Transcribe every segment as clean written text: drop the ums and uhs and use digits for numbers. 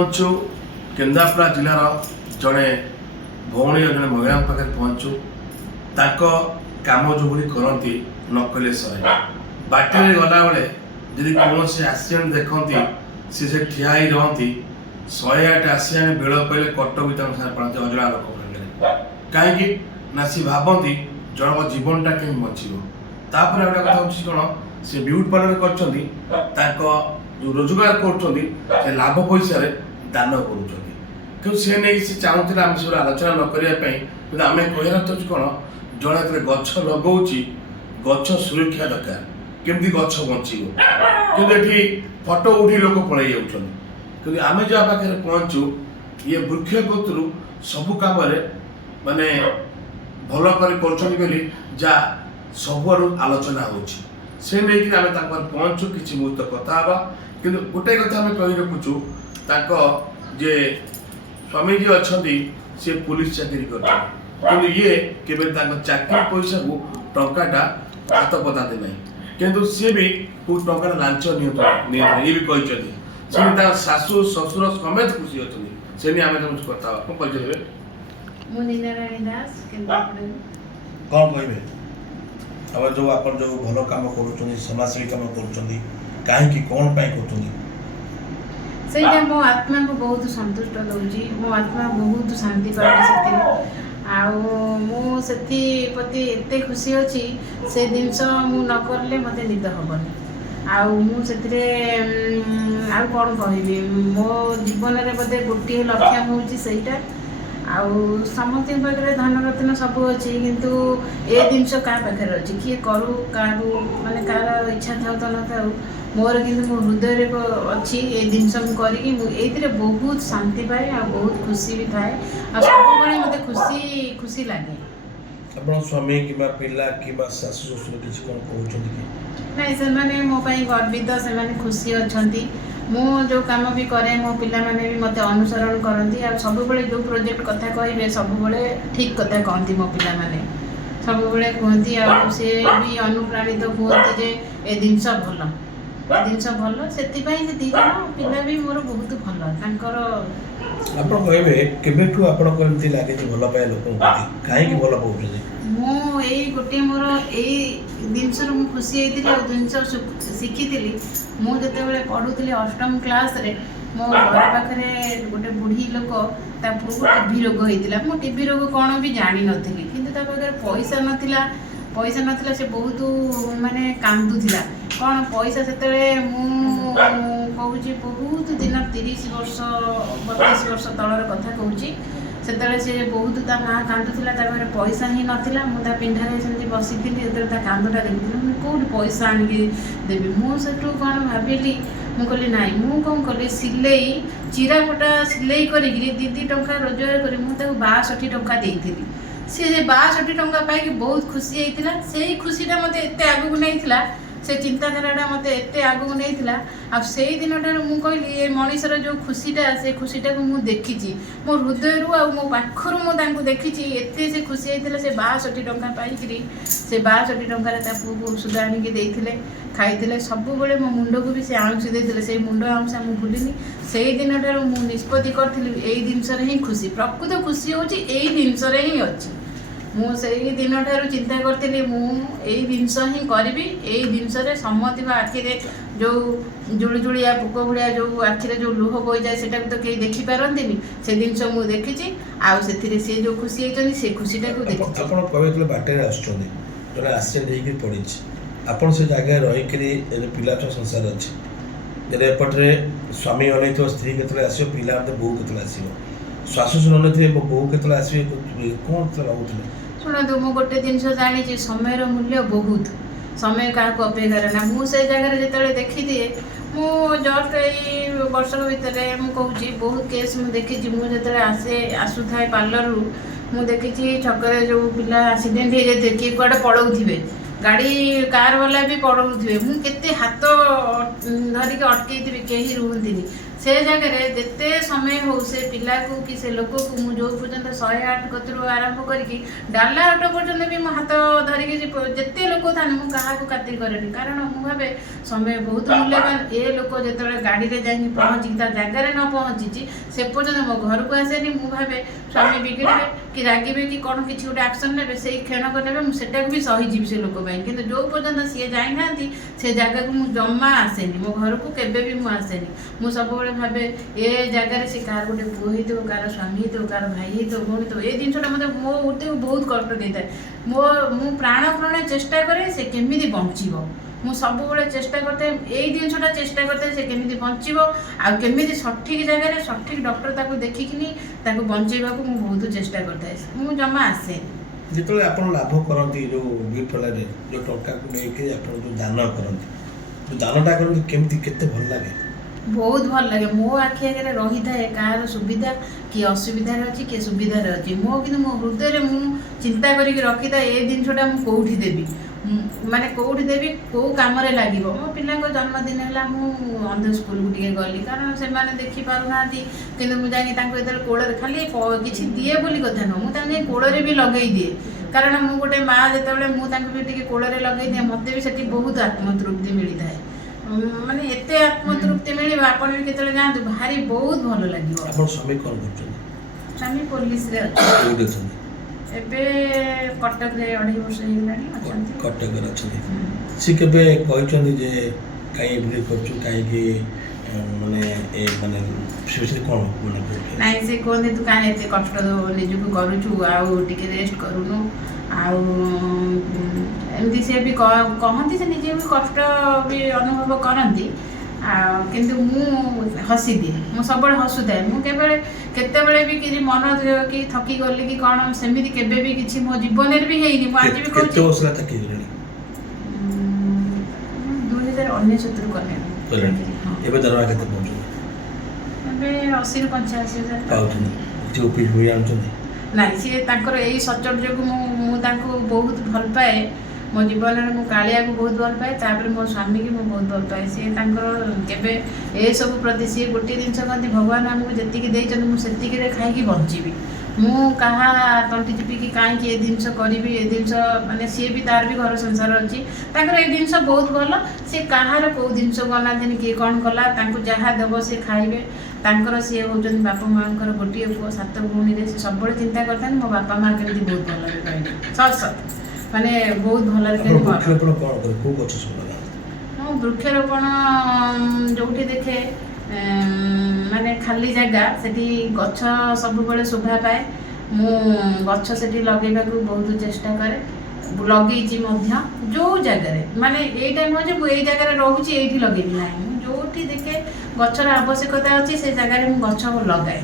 पहुँचु केन्द्रापड़ा जिलार जड़े भौणी जड़े महिला पाखे पहुँचु ताक काम जो करती नकले सहे बाटे गला बेले जदि कौन से एक्सीडेंट देखती सी से ठिया ही रहती 108 आसी आने बेल पहले कट भी पड़ते अजड़ा लोक कहीं ना सी भावती जन जीवनटा कहीं बचो तापर गोटे कथा हूँ कौन से ब्यूटी पार्लर कर रोजगार कर लाभ पैसा दान कर से नहीं से चाहूला आम सब आलोचना न करने आम कहना कौन जड़े गछ लगौच गछ सुरक्षा दरकार केमती गछ बचो कि फटो उठी लोक पलि जाऊँ आम जहाँ पाखे पहुँचु ये वृक्ष कतु सबु कम माने भल कर जा सबुआड़ आलोचना होने आम पहुँचु कि मुहूर्त कथा हाँ कि गोटे कथा आम कही रखुचु जे स्वामी जी अच्छा सी पुलिस चाकरी कर ये केवल चाकरी पैसा को टाटा हाथ पताते ना किंतु सी भी टाटा लांच ये भी कहते शाशु ससुर समेत खुशी अच्छा से नहीं आम कथा कौन परिचय कौन कहे अब जो आप जो भल कम कर समाजसेवी कम कर कौन कर से मो आत्मा को बहुत संतुष्ट दूची मो आत्मा बहुत शांति पाए से प्रति एत खुशी अच्छी से जिनस मु न करले मते निद हेनी आउे कौन कहि मो जीवन में बोधे गोटे लक्ष्य हूँ सहीटा समस्त पाखे धन रत्न सब अच्छी किंतु ए जिनस क्या पाखे अच्छी किए करू क्या माने कार इच्छा था तो न था मोर कि मो हृदय अच्छी ये जिनस मुझे बहुत शांति पाए आ बहुत खुशी भी थाए सब मत खुशी खुशी लगे अपन स्वामी कि पिला कि शाशु ससुर किसी कौन कहते नहीं से मो गर्वित से खुशी अच्छा मु जो काम भी करे मो पिला माने भी मते अनुसरण करती आ सब बेले जो प्रोजेक्ट कथा कहे सब बेले ठीक कथा कहती मो पिला माने सब बेले कहती आ से भी अनुप्राणित हुआ जे ए जिनस भल जिनस भल से दी जन पिला भी मोर बहुत भल तांकर आप कहबे केबेठू आपण कोनती लागे जे भल पाए लोक प्रति काहे कि भल पाउछे मो ए गोटे मोर ए जिनस मु खुशी हेतिली आ जिनस शिखितिली मु जते बेले पढुतिली 8म क्लास रे मो घर पाखरे गोटे बुढ़ी लोक ता पुरु टीबी रोग होइतिला मो टीबी रोग कोन भी जानि नथिली किंतु ता पाखरे पैसा नथिला से बहुत माने कांदुथिला कौन पैसा से मु कहूँ बहुत दिन 30 वर्ष 32 वर्ष तलर कथा कहूँ से बहुत ता माँ कांदुला घर पैसा ही नाला मुझे पिंधारे से बसी जो कांदटा देखी कौट पैसा आणिकी देवी मुझे कौन भाविली मुझे कहली नाई मुझे कौन कली सिलाई चिरा फटा सिलाई करी 2 टंका रोजगार कर 62 टंका देती सी 62 टंका पाई बहुत खुशी होता से खुशीटा मत एत आगू नहीं से चिंताधारा मत एत आगू नहीं से दिन मुझे कहली ये मनीषर जो खुशीटा से खुशीटा को मुझे देखी मो हृदय मो पाखर मुझे देखी एत से खुशी होता से 62 टंका पाई से 62 टंकार पुओ औषध आणिकी खाई सब बड़े मो मुंड को भी से आउंसी देते से मुंड आउंसा मुझे भूलिनी से दिन मुझे निष्पत्ति करी यही जिनस ही खुशी प्रकृत खुशी हूँ यही जिनस ही अच्छी मुझे दिन ठार चिंता करी मुझे जिनस ही करी यही जिनस समति आखिरे जो जुड़जुड़िया पोक भाया जो आखिरे जो लुह बही जाए सेटा तो कहीं देखिपारती से जिनस मुझे देखी सी जो खुशी होती से खुशीटा को देखी बाटे आक्सीडेंट पड़ी आपन से जगह रही पिला छुआ संसार अच्छे एपटे स्वामी अन स्त्री के आस पिला बो के आस श्वास थे बो के आस कौन लगुले शुणु मु गोटे जिन जानी समय मूल्य बहुत समय क्या अपेक्षा ना मुझे जगह जो देखी दिए मु जस्ट यही वर्ष भितर मुझे बहुत केस मुझे देखी मुझे आसे आसुए पार्लर मुझे देखी छकरे जो पिला एक्सीडेंट हो जाते किए कड़े पड़े गाड़ी कार वाला भी पड़े मुझे हाथ धरिक अटकई कहीं रुहति से जगह जिते समय हो से पिला को कि से लोक को मुझे जो पर्यटन 108 कतरू आरंभ करके डाला आउट पर्यटन भी मो हाथ धरिकी जिते लोक था मुझे क्या खातिर कैनि कारण मुझे भावे समय बहुत मूल्यवान ए लोक जो गाड़ी में जाकि पहुँची जगार न पहुँची से पर्यटन मो घर को आसेनि मुझे भावे स्वामी बिगड़े कि रागे कि कौन किसी गोटे एक्शन ने से क्षणक ने मुझे भी सहीजी से लोक कि जो पर्यटन सी जाना से जगह को मुझे जमा आसेनि मो घर को केवे भी मुझे आसेनि मुझे सब भावे ए जगार से कह गोटे पुओ हो कह स्वामी हो कह भाई हो भौणी हो ये जिनटा मतलब मो गोटे बहुत कष्ट दे था मो प्राण प्राण चेष्टा करे से केमी बचब मु सब चेष्टा करते यही जिनटा चेष्टा करते से केमी बचब आमी सठिक जगह सठिक डॉक्टर ताको देखिकिनी ताको बचेबा को बहुत चेष्टा करता मु जमा आसे जो आप लाभ करती जो विफल जो टंका को लेकिन आप जो दान करती दानटा करती केमती केते भल लगे बहुत भल लगे मो आखि आगे रही था कहार सुविधा किए असुविधा अच्छी किए सुविधा अच्छी मो कि मो हृदय में चिंता करके रखी था ये जिनटा मुझे कौटी देवी माने कौटी देवी कौ कम लगे मो पिला जन्मदिन है अंध स्कूल को टे गली कारण से देखी पारना कि मुझे कोल खाली किसी दिए बोली कथा नुह मुझे कोल भी लगे दिए कारण मु गोटे माँ जो मुझे कोल लगे दिए मत भी से बहुत आत्मतृप्ति मिलता है माने एते आत्मतृप्ति मिलिबा आपण भी केतले जांतु भारी बहुत भलो लागिवो आपण स्वामी कोन करछन स्वामी पुलिस रे कोड छन एबे कटक रे 2.5 वर्ष हेलानी अछंती कटक रे अछंती सी केबे कहचंदी जे काई बिली करछु काई कि माने ए माने स्पेशली कोन माने नाही से कोन तू काहे एते कष्ट निजुक करूछु आउ टिके रेस्ट करूनु आउ एमती से भी कहती से निजे भी कष्ट भी अनुभव करती किंतु मु हसी दिए मु सब हसुए मुझे केतबे भी किसी मन कि थकी गली कि कौन सेमती केबे भी किसी मो जीवन भी है आज भी कहूँ 2019 80 ରୁ 85 हज़ार नाई सी यही सचोट जो बहुत भल पाए मो जीवन में कालिया को बहुत भल पाए तापर मो स्वामी की मुझे बहुत भल पाए सी केबे ए सब प्रति सी गोटे जिन कहते भगवान आमको जी मुझे खाई बची मु कहा तंटी चिपिकी कहीं जिनस करी ये जिनस माने सी भी तार भी घर संसार अच्छी ये जिनस बहुत भल सी कहार कौ जिन बनाते किए कौन कला जहाँ दब सी खाइबे तांकर सी होती बापा माँ गोटे पुओ 7 भौणी से सब चिंता करते मो बापा माँ केमती बहुत भल कहले सत सत माने बहुत भल वृक्षरोपण जो देखे माने खाली जगह से गछ सब शोभा पाए मु गछ से लगेगा बहुत चेष्टा करे लगे जो जगह माने यहीटा नुह ये जगह रोचे ये लगे ना जो देखे गचर आवश्यकता अच्छी से जगह गछ लगाए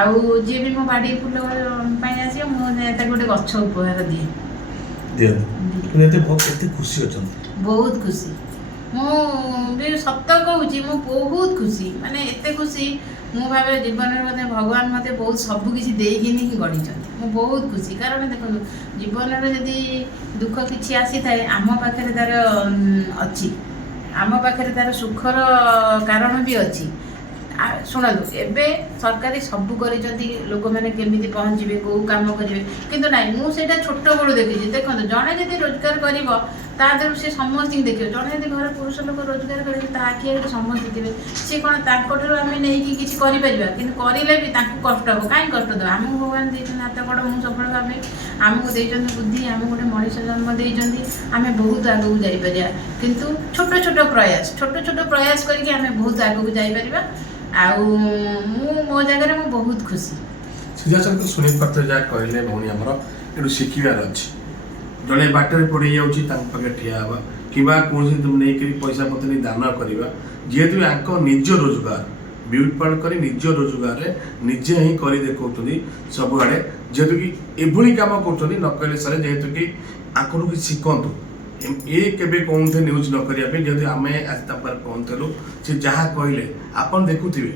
आउ जी भी मो बाड़ी फूल आस मुझे गोटे गछ उपहार दिए खुशी अच्छा बहुत खुशी मु सत कहूँ मु बहुत खुशी माने एते खुशी मु भावे जीवन में भगवान मत बहुत सबकि देकिन ही गढ़ी मु बहुत खुशी कारण देखो जीवन में जदि दुख किसी आसी थाए आम पाखे तार अच्छी आम पाखे तार सुखर कारण भी अच्छी शुणु एबे सरकारी सब कर लोक मैंने केमी पहुँचे कौ कम करेंगे किंतु नाई मुझे छोट बड़ू देखी देखो जड़े जब रोजगार कर से समस्त देखिए जड़े जब घर पुरुष लोक रोजगार करेंगे आखि आगे समस्त देखिए सी कौन ताकू आम नहीं कि करें कि करें भी कष्ट हम कहीं कष्ट देव आमको भगवान देते हाथ कड़ मुझे सफल भाव आमको देते बुद्धि आम गोटे मनीष जन्म देते आम बहुत आगू जापर किंतु छोट छोट प्रयास करके आम बहुत आगू जापर मो जगह मु बहुत खुशी सीधा शुणी पात्र जहाँ कहले भौणी आमर ये शिखार अच्छी जड़े बाटर पड़ जाए ठिया कि कौन नहीं पैसा पत्र दान करवा जेहेतु या निज रोजगार ब्यूटीपार्ट कर निज रोजगार निजे ही कर देखा सबुआड़े जेहेतु कि एभली कम कर न कहले सर जेहेतु कि आंकड़ू कि शिखतु ये केबे कौन थे न्यूज न करने जेहतु आम आज पहुँचलु से जहाँ कहले आपन देखुवे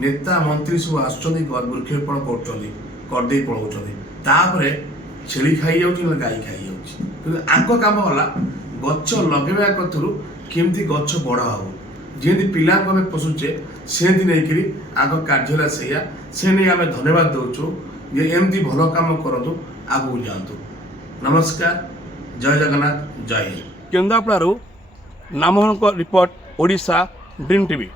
नेता मंत्री सब आसुच्च वृक्षरोपण करदे पलाऊपर छेली खाई जाऊँ गाई खाई जाऊँ आंक काम गला गच लगे कथरू केमती गच बड़ हम जमी पिला पोषुचे ସେମିତି ନେଇକରି ଆଗ କାର୍ଯ୍ୟରେ ସେଇଆ ସେ ନେଇ ଆମେ ଧନ୍ୟବାଦ ଦେଉଛୁ ଯେ ଏମିତି ଭଲ କାମ କରନ୍ତୁ ଆଗକୁ ଯାଆନ୍ତୁ। ନମସ୍କାର, ଜୟ ଜଗନ୍ନାଥ, ଜୟ ହିନ୍ଦ। କେନ୍ଦ୍ରାପଡ଼ାରୁ ନାମଙ୍କ ରିପୋର୍ଟ, ଓଡ଼ିଶା ଡ୍ରିମ୍ ଟିଭି।